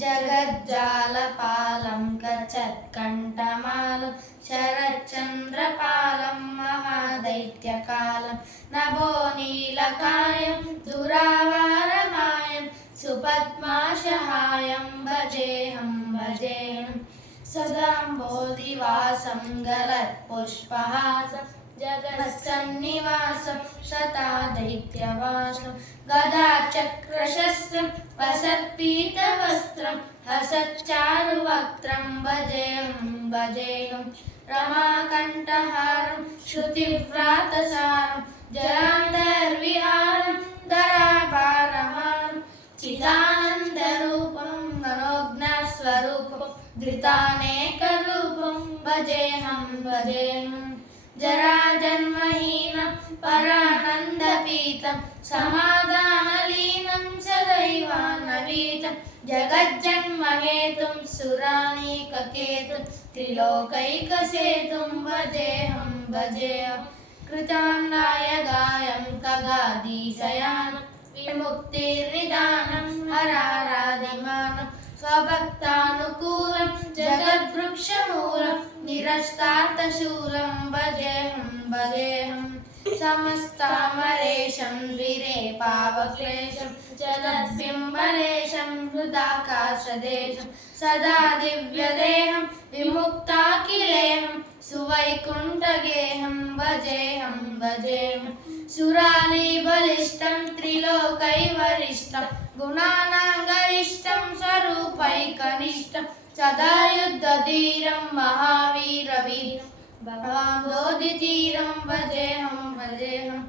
जगज्जालपालं कचत्कण्ठमालं शरच्चन्द्रपालं महादैत्यकालं नभोनीलकायं दुरावारमायं सुपद्माशहायं भजेऽहं सदाम्बोधिवासं गलत्पुष्पहासं जगत्सन्निवासं शतादैत्यवासं गदाचक्रशस्त्रं वसत्पीतवस्त्रं हसच्चारुवक्त्रं भजेऽहं रमाकण्ठहारं श्रुतिव्रातसारं जलान्धरविहारं धराभारहारं चिदानन्दरूपं मनोज्ञस्वरूपं धृतानेकरूपं भजेऽहं जराजन्महीनं परानन्दपीतं समाधानलीनं सदैवानवीतं जगज्जन्महेतुं सुरानीककेतुं त्रिलोकैकसेतुं भजेऽहं कृतान्नायगायं खगादिशयानं विमुक्तिर्निदानं हरारादिमानं स्वभक्तानुकूलं जगद्वृक्षमूलं निरस्तार्थशूलं भजेऽहं समस्तामरेशं द्विरेपावक्लेशं जगद्बिम्बलेशं हृदाकाशदेशं सदा दिव्यदेहं विमुक्ताखिलेहं सुवैकुण्ठगेहं भजेऽहं सुरालीबलिष्ठं त्रिलोकैवरिष्ठं गुणानां गरिष्ठं स्वरूपैकनिष्ठं सदा युद्धधीरं महावीरवीरं भवाब्दोदितीरं भजेऽहं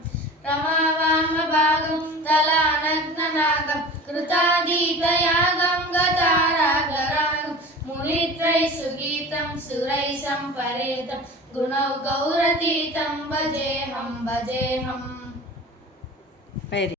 रमावामभागं दलानग्ननागं कृतादीतयागं गतारागरागं मुनित्रैः सुगीतं सुरैः सम्परेतं गुणगौरतीतं भजेऽहं